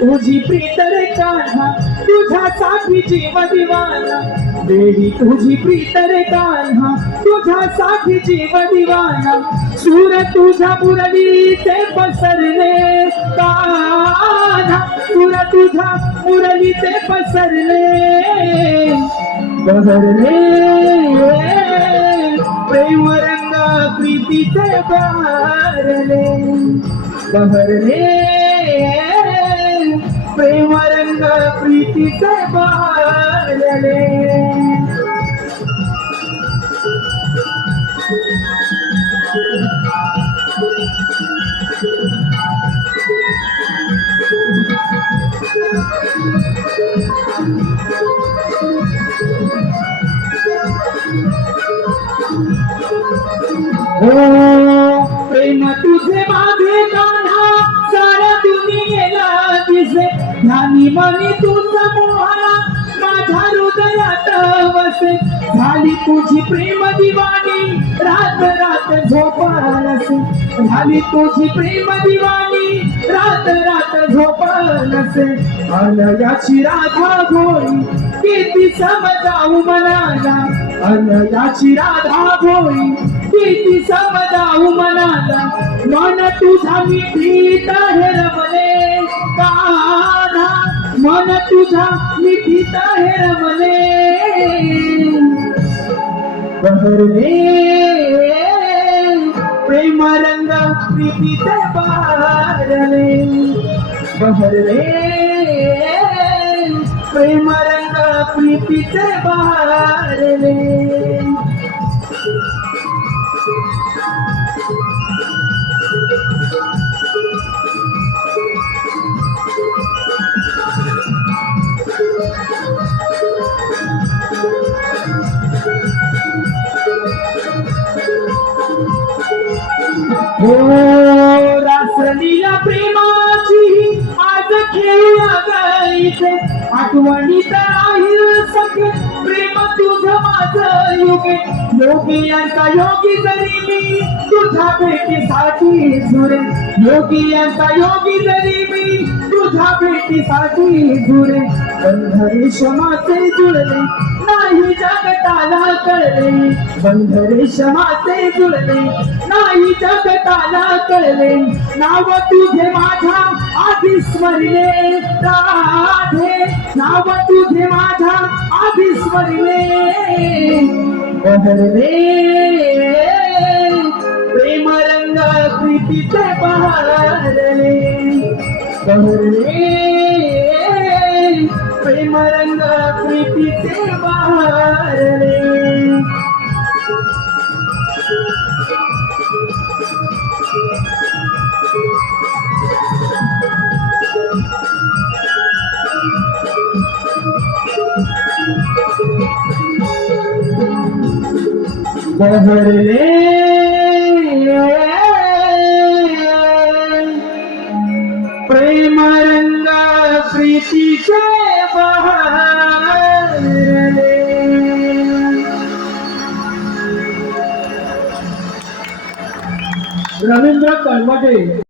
तुझी प्रीत रे कान्हा तुझ्यासाठी जीव दिवाना बेडी तुझी प्रीत रे कान्हा तुझ्यासाठी जीव दिवाना सूर तुझ्या मुरलीचे पसरले कान्हा. सूर तुझ्या मुरलीचे पसरले बहरले प्रेम रंग प्रीतीचे बहरले बहरले प्रेम रंग प्रीतीचे बहार झाले दिसे ध्यानी मनी तुझा मोहरा माझ्या हृदयात वसे झाली तुझी प्रेम दिवाणी रात रात झोपालसे झाली तुझी प्रेम दिवाणी रात रात झोपालसे अनयाची राधा भोई किती समजाऊ मनाला. अनयाची राधा भोई किती समजाऊ मनाला. मन तुझा मी भीत रमले मन तुझा मिठीत हे रमले. बहरले. प्रेम रंग प्रीतीत बहरले बहरले. प्रेम रंग प्रीतीत बहरले हो, रासलीला प्रेमाची आज खेळूया आठवणी तर राहील सखे प्रेम तुझ माझ युगे. योगी यांचा योगी जरी मी तुझ्या भेटीसाठी झुरे योगी यांचा योगी जरी मी तुझ्या भेटीसाठी झुरे बंधरे क्षमाचे जुळले नाही जगताला कळले. बंधरे क्षमाचे जुळले नाही जगताला कळले. नाव तुझे माझ्या आधी स्मरले. राधे नाव तुझे माझ्या आधी स्मरले बहरले प्रेम रंग प्रीतीचे बहरले बहरले प्रेम रंग प्रीतीचे बहरले बहरले प्रेम रंग प्रीतीचे बहरले रवींद्र कळमटे